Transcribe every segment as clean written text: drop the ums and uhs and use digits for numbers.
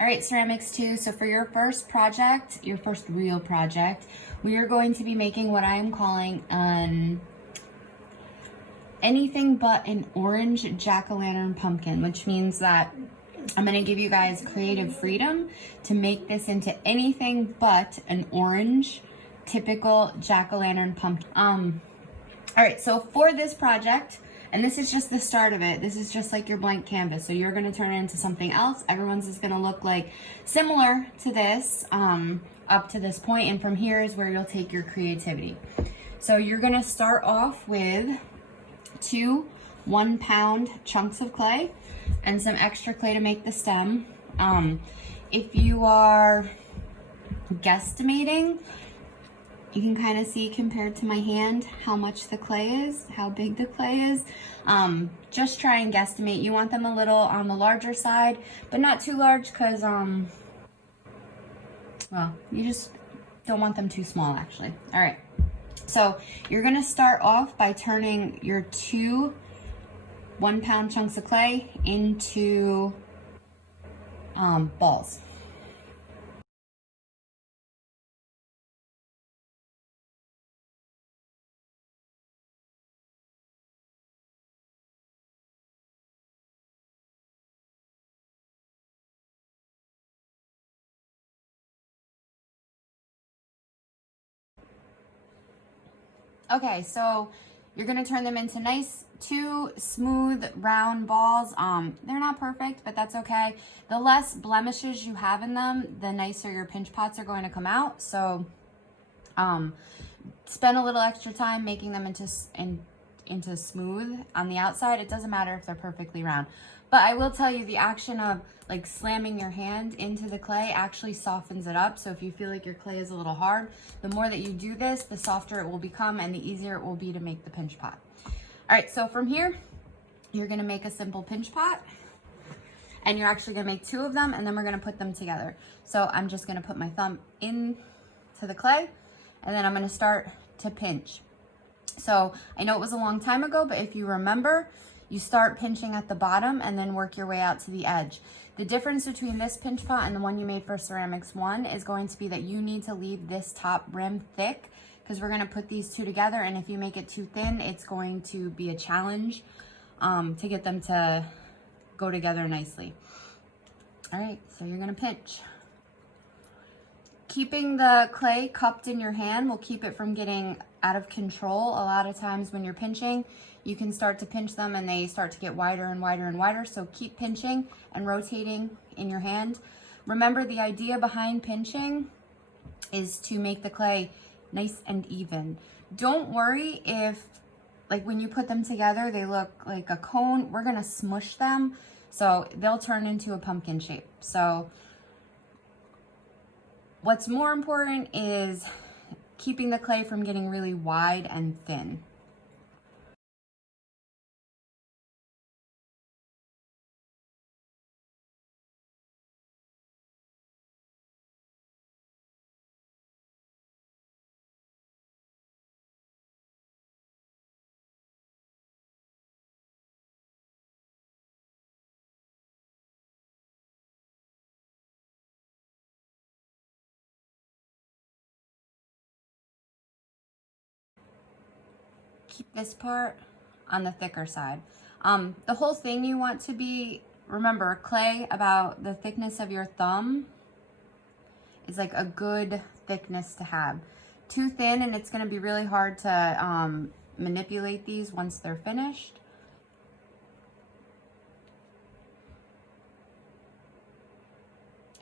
All right, Ceramics 2, so for your first project, your first real project, we are going to be making what I am calling anything but an orange jack-o'-lantern pumpkin, which means that I'm gonna give you guys creative freedom to make this into anything but an orange typical jack-o'-lantern pumpkin. All right, so for this project, and this is just the start of it. This is just like your blank canvas. So you're gonna turn it into something else. Everyone's is gonna look like similar to this up to this point, and from here is where you'll take your creativity. So you're gonna start off with 2 1-pound chunks of clay and some extra clay to make the stem. If you are guesstimating, you can kind of see compared to my hand how much the clay is, how big the clay is. Just try and guesstimate. You want them a little on the larger side, but not too large because, well, you just don't want them too small actually. All right, so you're gonna start off by turning your 2 1-pound chunks of clay into balls. Okay, so you're gonna turn them into nice 2 smooth round balls. They're not perfect, but that's okay. The less blemishes you have in them, the nicer your pinch pots are going to come out. So spend a little extra time making them into smooth on the outside. It doesn't matter if they're perfectly round. But I will tell you, the action of like slamming your hand into the clay actually softens it up. So if you feel like your clay is a little hard, the more that you do this, the softer it will become and the easier it will be to make the pinch pot. All right, so from here, you're gonna make a simple pinch pot, and you're actually gonna make 2 of them, and then we're gonna put them together. So I'm just gonna put my thumb into the clay, and then I'm gonna start to pinch. So I know it was a long time ago, but if you remember, you start pinching at the bottom and then work your way out to the edge. The difference between this pinch pot and the one you made for Ceramics 1 is going to be that you need to leave this top rim thick, because we're gonna put these 2 together, and if you make it too thin, it's going to be a challenge to get them to go together nicely. All right, so you're gonna pinch. Keeping the clay cupped in your hand will keep it from getting out of control. A lot of times when you're pinching, you can start to pinch them and they start to get wider and wider and wider. So keep pinching and rotating in your hand. Remember, the idea behind pinching is to make the clay nice and even. Don't worry if, like, when you put them together, they look like a cone. We're gonna smush them, so they'll turn into a pumpkin shape. So what's more important is keeping the clay from getting really wide and thin. Keep this part on the thicker side. The whole thing you want to be, remember, clay about the thickness of your thumb is like a good thickness to have. Too thin and it's gonna be really hard to manipulate these once they're finished.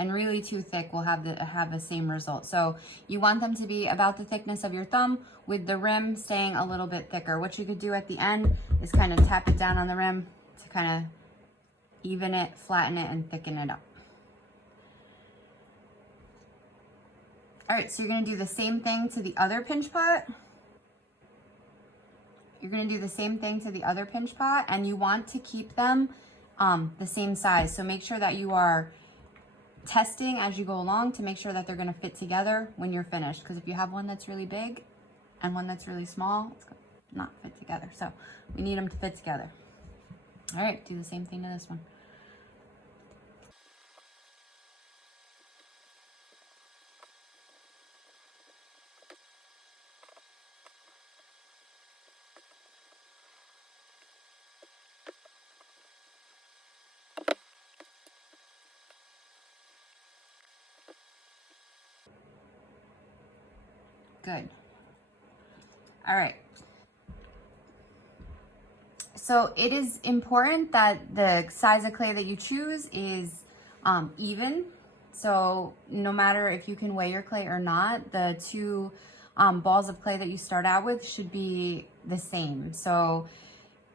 And really too thick will have the same result. So you want them to be about the thickness of your thumb, with the rim staying a little bit thicker. What you could do at the end is kind of tap it down on the rim to kind of even it, flatten it, and thicken it up. All right, so you're gonna do the same thing to the other pinch pot. You're gonna do the same thing to the other pinch pot, and you want to keep them the same size. So make sure that you are testing as you go along to make sure that they're going to fit together when you're finished, because if you have one that's really big and one that's really small, it's going to not fit together. So we need them to fit together. All right, do the same thing to this one. good. All right. So it is important that the size of clay that you choose is even. So no matter if you can weigh your clay or not, the two balls of clay that you start out with should be the same. So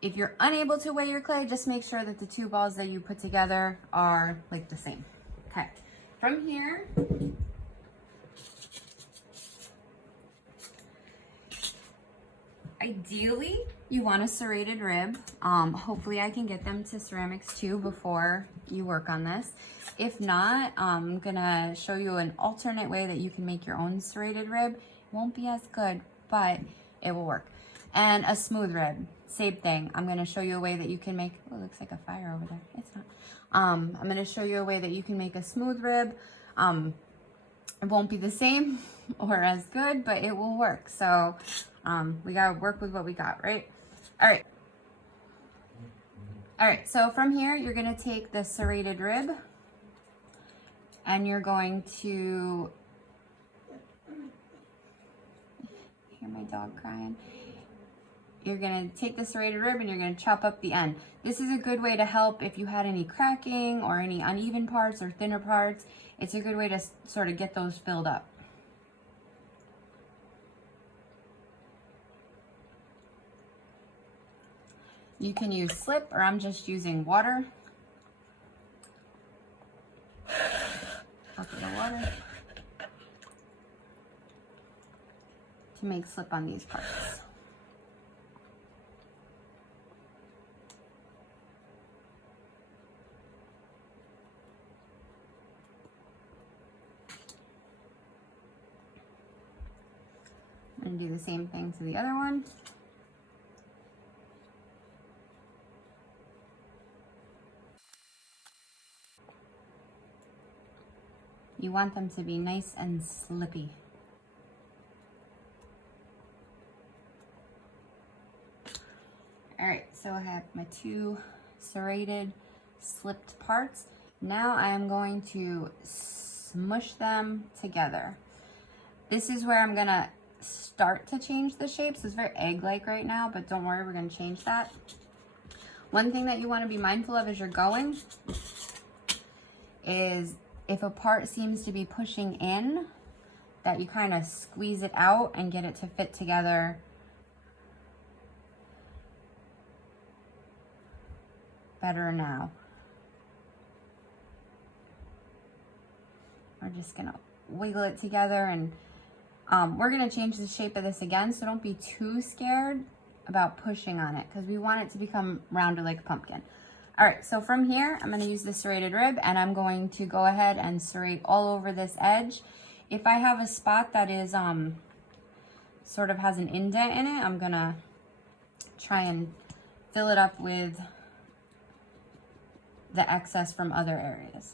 if you're unable to weigh your clay, just make sure that the two balls that you put together are like the same. Okay, from here, ideally, you want a serrated rib. Hopefully I can get them to ceramics too before you work on this. If not, I'm gonna show you an alternate way that you can make your own serrated rib. It won't be as good, but it will work. And a smooth rib, same thing. I'm gonna show you a way that you can make, oh, it looks like a fire over there. It's not. I'm gonna show you a way that you can make a smooth rib. It won't be the same or as good, but it will work. So we gotta work with what we got, right? All right. All right, so from here, you're gonna take the serrated rib and you're going to, hear my dog crying. You're gonna take the serrated rib and you're gonna chop up the end. This is a good way to help if you had any cracking or any uneven parts or thinner parts. It's a good way to sort of get those filled up. You can use slip, or I'm just using water. Bucket of water to make slip on these parts. I'm going to do the same thing to the other one. You want them to be nice and slippy. All right, so I have my two serrated, slipped parts. Now I am going to smush them together. This is where I'm gonna start to change the shape. So it's very egg-like right now, but don't worry, we're gonna change that. One thing that you wanna be mindful of as you're going is if a part seems to be pushing in, that you kind of squeeze it out and get it to fit together better now. We're just gonna wiggle it together, and we're gonna change the shape of this again, so don't be too scared about pushing on it because we want it to become rounded like a pumpkin. All right, so from here, I'm gonna use the serrated rib and I'm going to go ahead and serrate all over this edge. If I have a spot that is sort of has an indent in it, I'm gonna try and fill it up with the excess from other areas.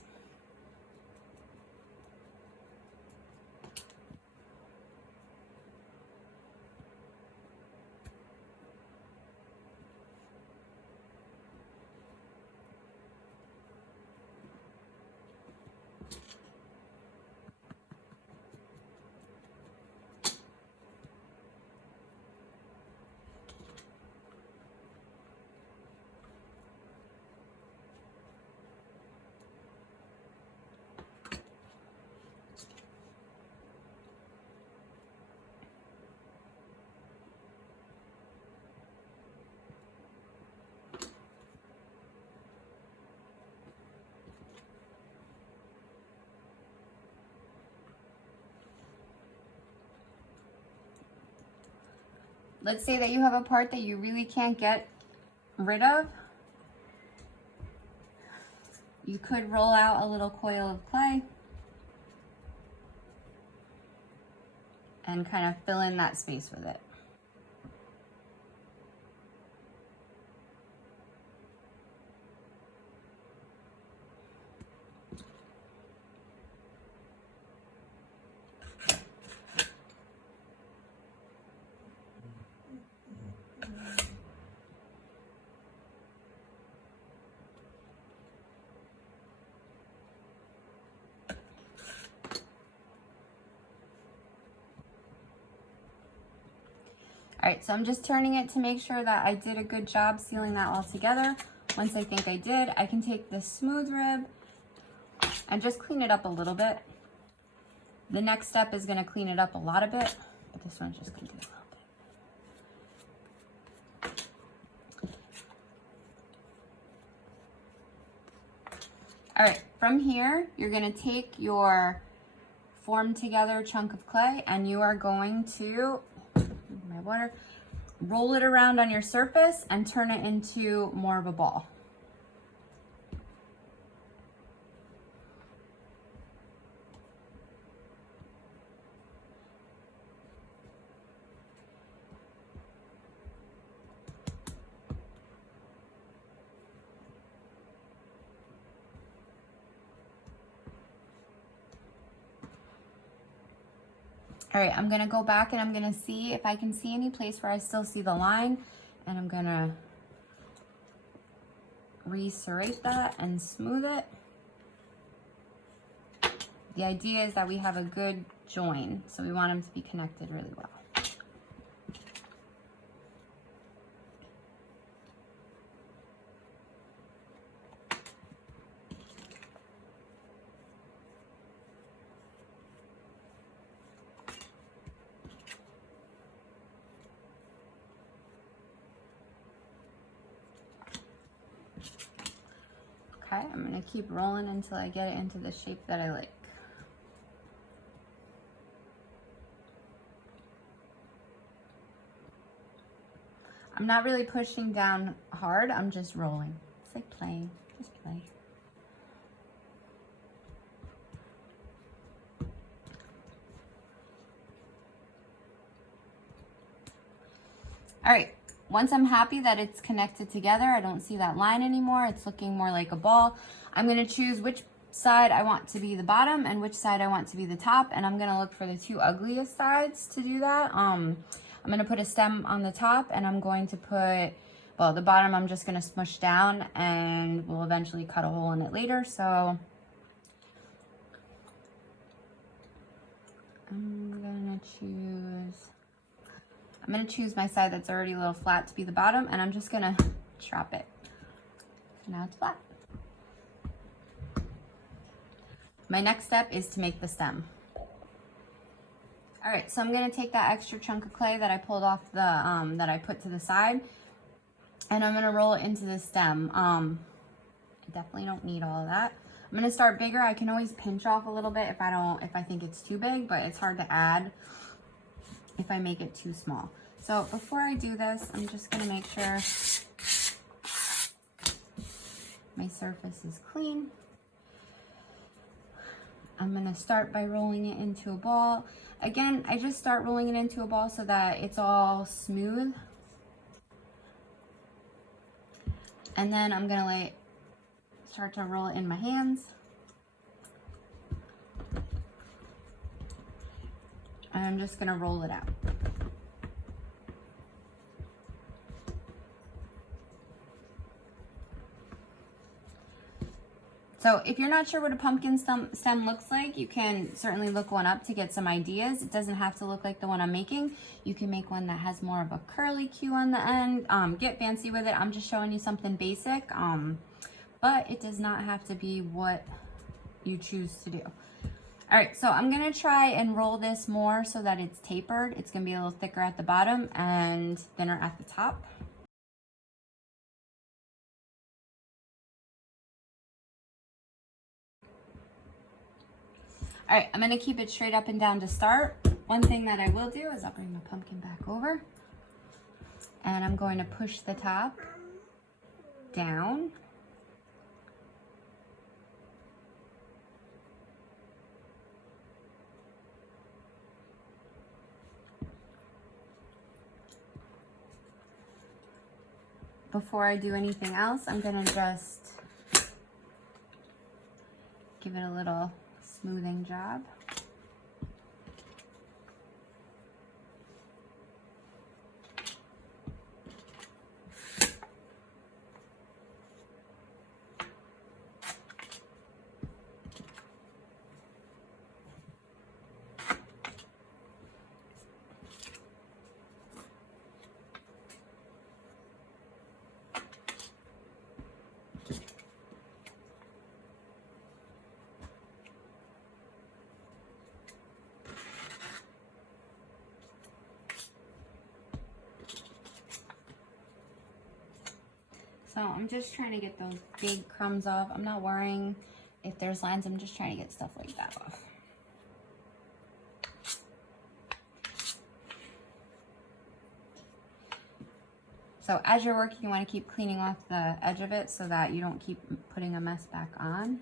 Let's say that you have a part that you really can't get rid of. You could roll out a little coil of clay and kind of fill in that space with it. right, so I'm just turning it to make sure that I did a good job sealing that all together. Once I think I did, I can take this smooth rib and just clean it up a little bit. The next step is gonna clean it up a lot of bit, but this one's just gonna do a little bit. All right, from here, you're gonna take your formed together chunk of clay and you are going to, my water, roll it around on your surface and turn it into more of a ball. All right, I'm gonna go back and I'm gonna see if I can see any place where I still see the line, and I'm gonna reserrate that and smooth it. The idea is that we have a good join, so we want them to be connected really well. Okay, I'm gonna keep rolling until I get it into the shape that I like. I'm not really pushing down hard, I'm just rolling. It's like playing, just play. All right, once I'm happy that it's connected together, I don't see that line anymore, it's looking more like a ball, I'm gonna choose which side I want to be the bottom and which side I want to be the top, and I'm gonna look for the two ugliest sides to do that. I'm gonna put a stem on the top, and I'm going to put, well, the bottom I'm just gonna smush down, and we'll eventually cut a hole in it later, so I'm gonna choose my side that's already a little flat to be the bottom, and I'm just gonna chop it. So now it's flat. My next step is to make the stem. All right, so I'm gonna take that extra chunk of clay that I pulled off the, that I put to the side, and I'm gonna roll it into the stem. I definitely don't need all of that. I'm gonna start bigger. I can always pinch off a little bit if I think it's too big, but it's hard to add if I make it too small. So before I do this, I'm just gonna make sure my surface is clean. I'm gonna start by rolling it into a ball. Again, I just start rolling it into a ball so that it's all smooth. And then I'm gonna start to roll it in my hands. And I'm just gonna roll it out. So if you're not sure what a pumpkin stem looks like, you can certainly look one up to get some ideas. It doesn't have to look like the one I'm making. You can make one that has more of a curly Q on the end. Get fancy with it. I'm just showing you something basic, but it does not have to be what you choose to do. All right, so I'm gonna try and roll this more so that it's tapered. It's gonna be a little thicker at the bottom and thinner at the top. All right, I'm gonna keep it straight up and down to start. One thing that I will do is I'll bring my pumpkin back over, and I'm going to push the top down. Before I do anything else, I'm gonna just give it a little smoothing job. So I'm just trying to get those big crumbs off. I'm not worrying if there's lines. I'm just trying to get stuff like that off. So as you're working, you want to keep cleaning off the edge of it so that you don't keep putting a mess back on.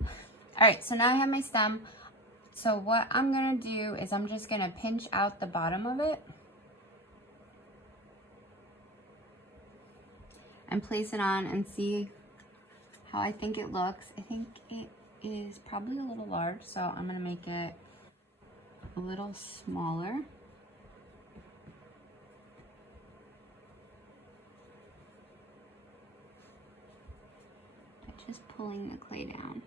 All right, so now I have my stem. So what I'm gonna do is I'm just gonna pinch out the bottom of it and place it on and see how I think it looks. I think it is probably a little large, so I'm gonna make it a little smaller. Just pulling the clay down.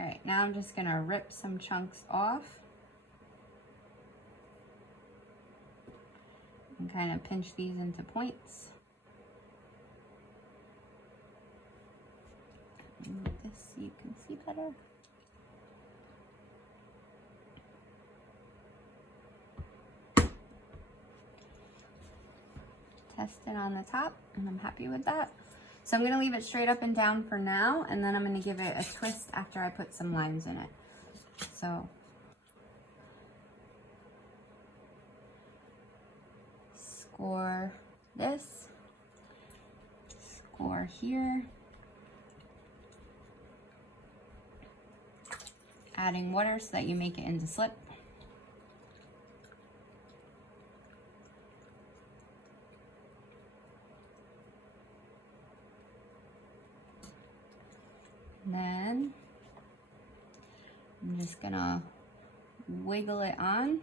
All right, now I'm just gonna rip some chunks off and kind of pinch these into points. Move this so you can see better. Test it on the top, and I'm happy with that. So I'm gonna leave it straight up and down for now, and then I'm gonna give it a twist after I put some lines in it. So score this, score here, adding water so that you make it into slip. Then I'm just gonna wiggle it on.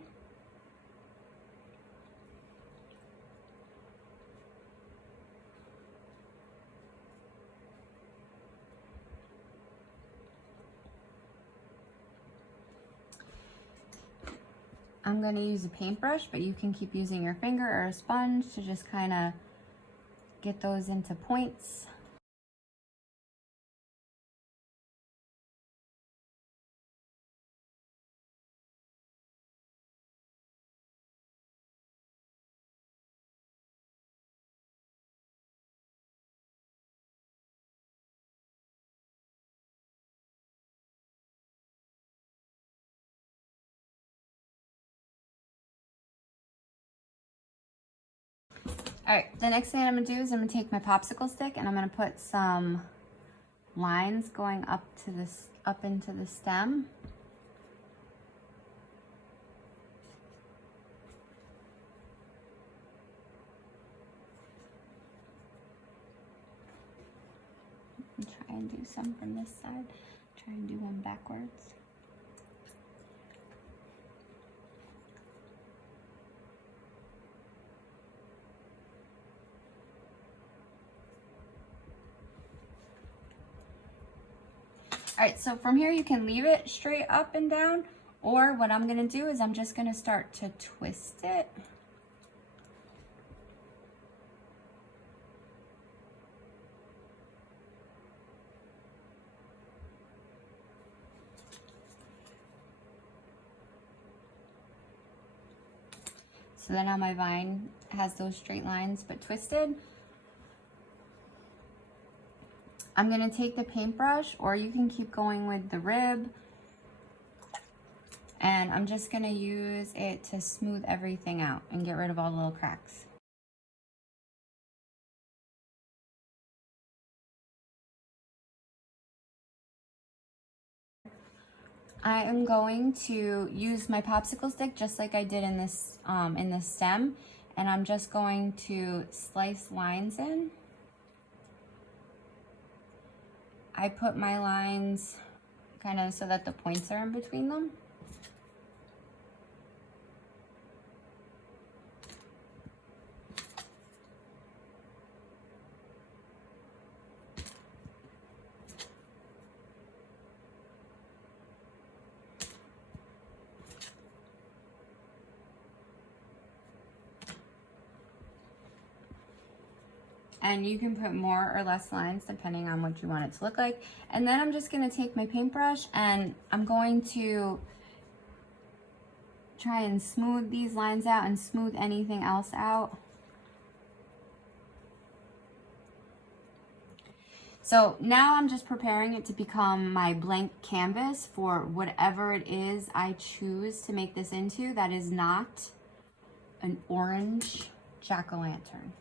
I'm gonna use a paintbrush, but you can keep using your finger or a sponge to just kind of get those into points. All right, the next thing I'm gonna do is I'm gonna take my popsicle stick and I'm gonna put some lines going up to this, up into the stem. And try and do some from this side. Try and do one backwards. All right, so from here you can leave it straight up and down, or what I'm gonna do is I'm just gonna start to twist it. So then now my vine has those straight lines but twisted. I'm gonna take the paintbrush, or you can keep going with the rib, and I'm just gonna use it to smooth everything out and get rid of all the little cracks. I am going to use my popsicle stick just like I did in this stem, and I'm just going to slice lines in. I put my lines kind of so that the points are in between them. And you can put more or less lines depending on what you want it to look like. And then I'm just gonna take my paintbrush and I'm going to try and smooth these lines out and smooth anything else out. So now I'm just preparing it to become my blank canvas for whatever it is I choose to make this into that is not an orange jack-o'-lantern.